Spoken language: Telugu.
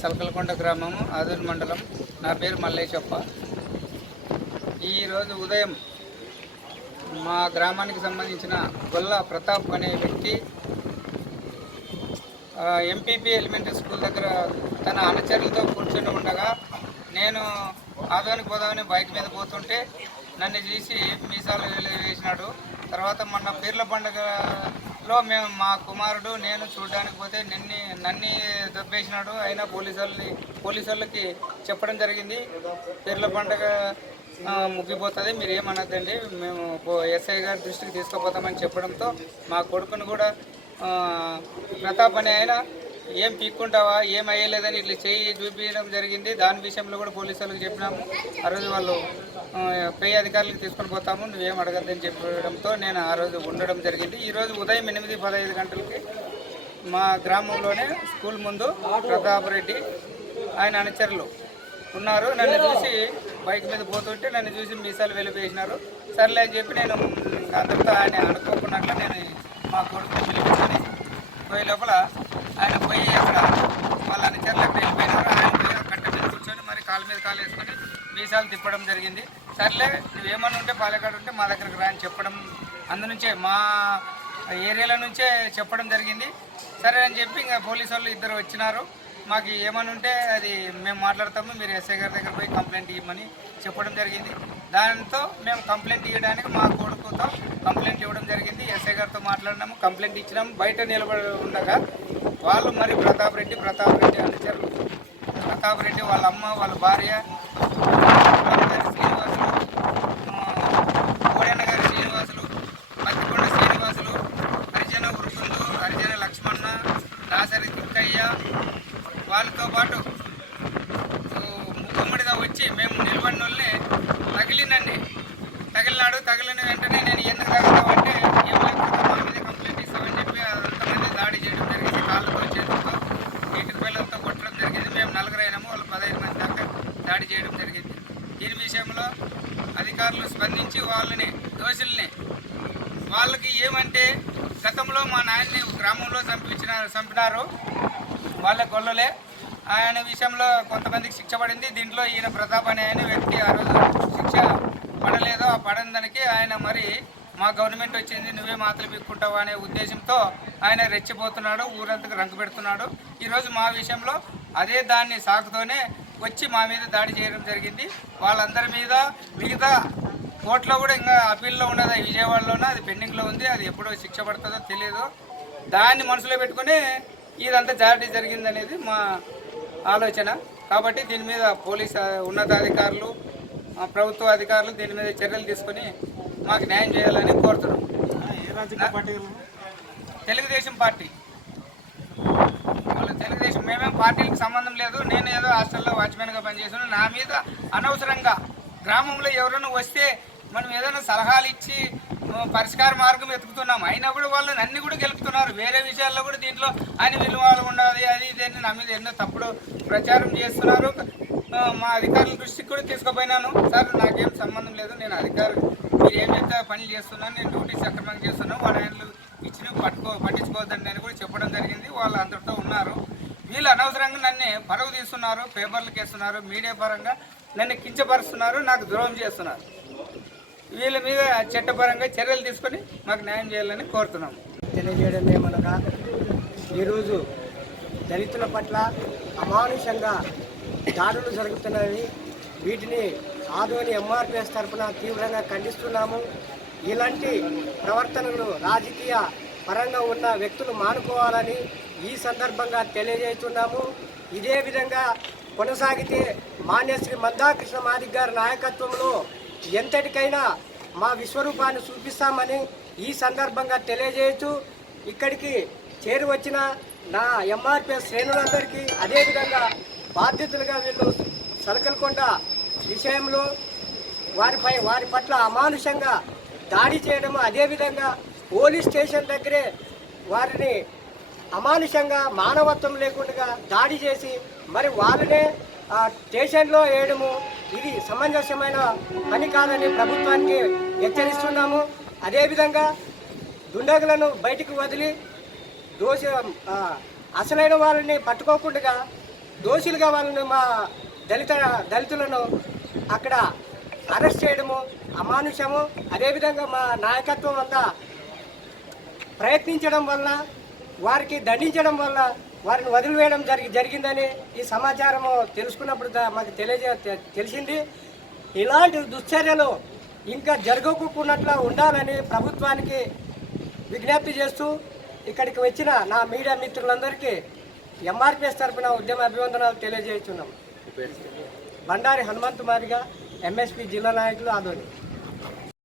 సలకలకొండ గ్రామము ఆదూరు మండలం. నా పేరు మల్లేశప్ప. ఈరోజు ఉదయం మా గ్రామానికి సంబంధించిన గొల్ల ప్రతాప్ అనే వ్యక్తి ఎంపీపీ ఎలిమెంటరీ స్కూల్ దగ్గర తన అనుచరులతో కూర్చొని ఉండగా నేను ఆదోనికి పోదామని బైక్ మీద పోతుంటే నన్ను చూసి మీసాలు వేసినాడు. తర్వాత మొన్న పీర్ల పండుగలో మేము మా కుమారుడు నేను చూడడానికి పోతే నిన్ని నన్ని దొబ్బేసినాడు. అయినా పోలీసు వాళ్ళని పోలీసు వాళ్ళకి చెప్పడం జరిగింది. పీర్ల పండుగ ముగిపోతుంది. ముగ్గిపోతుంది మీరు ఏమనద్దండి? మేము ఎస్ఐ గారి దృష్టికి తీసుకుపోతామని చెప్పడంతో మా కొడుకును కూడా ప్రతాప్ అనే ఆయన ఏం పీక్కుంటావా? ఏం అయ్యలేదని ఇట్లా చేయి చూపించడం జరిగింది. దాని విషయంలో కూడా పోలీసు వాళ్ళకి చెప్పినాము ఆ రోజు వాళ్ళు పే పై అధికారులకు తీసుకొని పోతాము. నువ్వేం అడగద్దని చెప్పడంతో నేను ఆ రోజు ఉండడం జరిగింది. ఈరోజు ఉదయం ఎనిమిది పదహైదు గంటలకి మా గ్రామంలోనే స్కూల్ ముందు ప్రతాప్ రెడ్డి ఆయన అనుచరులు ఉన్నారు. నన్ను చూసి బైక్ మీద పోతుంటే నన్ను చూసి మీసాలు వెలిపేసినారు. సర్లే అని చెప్పి నేను అందరితో ఆయన అనుకోకున్నట్లు నేను మా కొడుకు పిలిపించుకొని పోయే లోపల ఆయన పోయి అక్కడ వాళ్ళ అనుచరులకు వెళ్ళిపోయినారు ఆయన పోయి కట్ట మీద కూర్చొని మరి కాలు మీద కాలు వేసుకొని వీసాలు తిప్పడం జరిగింది. సర్లే నువ్వేమన్నా ఉంటే పాలకాడు ఉంటే మా దగ్గరకు రా అని చెప్పడం అందునుంచే మా ఏరియాల నుంచే చెప్పడం జరిగింది. సరే అని చెప్పి ఇంకా పోలీసు వాళ్ళు ఇద్దరు వచ్చినారు. మాకు ఏమని ఉంటే అది మేము మాట్లాడతాము మీరు ఎస్ఐ గారి దగ్గర పోయి కంప్లైంట్ ఇవ్వమని చెప్పడం జరిగింది. దాంతో మేము కంప్లైంట్ ఇవ్వడానికి మా కొడుకుతో కంప్లైంట్ ఇవ్వడం జరిగింది. ఎస్ఐ గారితో మాట్లాడినాము కంప్లైంట్ ఇచ్చినాము. బయట నిలబడి ఉండగా వాళ్ళు మరి ప్రతాప్ రెడ్డి ప్రతాప్ రెడ్డి అనుచరులు. ప్రతాప్ రెడ్డి వాళ్ళ అమ్మ వాళ్ళ భార్య తగిలినాడు తగిలిన వెంటనే నేను ఎందుకు తగలతామంటే ఏమైనా మా మీద కంప్లైంట్ ఇస్తామని చెప్పి అంతమంది దాడి చేయడం జరిగింది. కాళ్ళతో చేతులతో ఇటు పిల్లలతో కొట్టడం జరిగింది. మేము నలుగురు అయినాము వాళ్ళు పదహైదు మంది దాకా దాడి చేయడం జరిగింది. దీని విషయంలో అధికారులు స్పందించి వాళ్ళని దోషుల్ని వాళ్ళకి ఏమంటే గతంలో మా నాయన్ని గ్రామంలో చంపించిన చంపినారు వాళ్ళ గొల్లలే. ఆయన విషయంలో కొంతమందికి శిక్ష పడింది. దీంట్లో ఈయన ప్రతాప్ అనే ఆయన వ్యక్తి ఆ రోజు పడందనికి ఆయన మరి మా గవర్నమెంట్ వచ్చింది నువ్వే మాటలు పిక్కుంటావు అనే ఉద్దేశంతో ఆయన రెచ్చిపోతున్నాడు ఊరంతకు రంగు పెడుతున్నాడు. ఈరోజు మా విషయంలో అదే దాన్ని సాకుతోనే వచ్చి మా మీద దాడి చేయడం జరిగింది. వాళ్ళందరి మీద మిగతా కోర్టులో కూడా ఇంకా అప్పీల్లో ఉన్నది విజయవాడలోనే అది పెండింగ్లో ఉంది అది ఎప్పుడో శిక్ష పడుతుందో తెలియదు. దాన్ని మనసులో పెట్టుకుని ఇదంతా జారీ జరిగింది అనేది మా ఆలోచన. కాబట్టి దీని మీద పోలీస్ ఉన్నతాధికారులు ప్రభుత్వ అధికారులు దీని మీద చర్యలు తీసుకొని మాకు న్యాయం చేయాలని కోరుతున్నాం. తెలుగుదేశం పార్టీ. వాళ్ళ తెలుగుదేశం మేమేం పార్టీలకు సంబంధం లేదు. నేను ఏదో హాస్టల్లో వాచ్మెన్గా పనిచేసాను నా మీద అనవసరంగా గ్రామంలో ఎవరైనా వస్తే మనం ఏదైనా సలహాలు ఇచ్చి పరిష్కార మార్గం వెతుకుతున్నాం. అయినా కూడా వాళ్ళు నన్ను కూడా గెలుపుతున్నారు. వేరే విషయాల్లో కూడా దీంట్లో ఆయన విలువలు ఉన్నది అది ఇది అని నా మీద ఎన్నో తప్పుడు ప్రచారం చేస్తున్నారు. మా అధికారుల దృష్టికి కూడా తీసుకుపోయినాను. సార్ నాకేం సంబంధం లేదు. నేను అధికారులు మీరు ఏం చెప్తే పని చేస్తున్నాను. నేను డ్యూటీ సక్రమంగా చేస్తున్నాను. వాళ్ళ ఆయనలు ఇచ్చిన పట్టుకో పట్టించుకోవద్దని నేను కూడా చెప్పడం జరిగింది. వాళ్ళు అందరితో ఉన్నారు. వీళ్ళు అనవసరంగా నన్ను పరుగు తీస్తున్నారు పేపర్లకు వేస్తున్నారు మీడియా పరంగా నన్ను కించపరుస్తున్నారు నాకు ద్రోహం చేస్తున్నారు. వీళ్ళ మీద చట్టపరంగా చర్యలు తీసుకొని మాకు న్యాయం చేయాలని కోరుతున్నాం. తెలియజేయడం ఏమనగా ఈరోజు దళితుల పట్ల అమానుషంగా దాడులు జరుగుతున్నవి. వీటిని ఆదోని ఎంఆర్పిఎస్ తరఫున తీవ్రంగా ఖండిస్తున్నాము. ఇలాంటి ప్రవర్తనలు రాజకీయ పరంగా ఉన్న వ్యక్తులు మానుకోవాలని ఈ సందర్భంగా తెలియజేస్తున్నాము. ఇదే విధంగా కొనసాగితే మాన్యశ్రీ మందాకృష్ణ మాదిక్ గారి నాయకత్వంలో ఎంతటికైనా మా విశ్వరూపాన్ని చూపిస్తామని ఈ సందర్భంగా తెలియజేయచ్చు ఇక్కడికి చేరువచ్చిన నా ఎంఆర్పిఎస్ శ్రేణులందరికీ అదేవిధంగా బాధ్యతలుగా వీళ్ళు సలకలకొండ విషయంలో వారిపై వారి పట్ల అమానుషంగా దాడి చేయడం అదేవిధంగా పోలీస్ స్టేషన్ దగ్గరే వారిని అమానుషంగా మానవత్వం లేకుండా దాడి చేసి మరి వాళ్ళనే స్టేషన్లో వేయడము ఇది సమంజసమైన పని కాదని ప్రభుత్వానికి హెచ్చరిస్తున్నాము. అదేవిధంగా దుండగులను బయటికి వదిలి దోష అసలైన వాళ్ళని పట్టుకోకుండా దోషులుగా వాళ్ళని మా దళిత దళితులను అక్కడ అరెస్ట్ చేయడము అమానుషము అదేవిధంగా మా నాయకత్వం అంతా ప్రయత్నించడం వల్ల వారికి దండించడం వల్ల వారిని వదిలివేయడం జరిగి జరిగిందని ఈ సమాచారము తెలుసుకున్నప్పుడు మాకు తెలియజే తెలిసింది. ఇలాంటి దుశ్చర్యలు ఇంకా జరగకుండా ఉండాలని ప్రభుత్వానికి విజ్ఞప్తి చేస్తూ ఇక్కడికి వచ్చిన నా మీడియా మిత్రులందరికీ ఎంఆర్పిఎస్ తరఫున ఉద్యమ అభివందనాలు తెలియజేస్తున్నాం. బండారి హనుమంతు మారిగా ఎంఎస్పి జిల్లా నాయకులు ఆదోని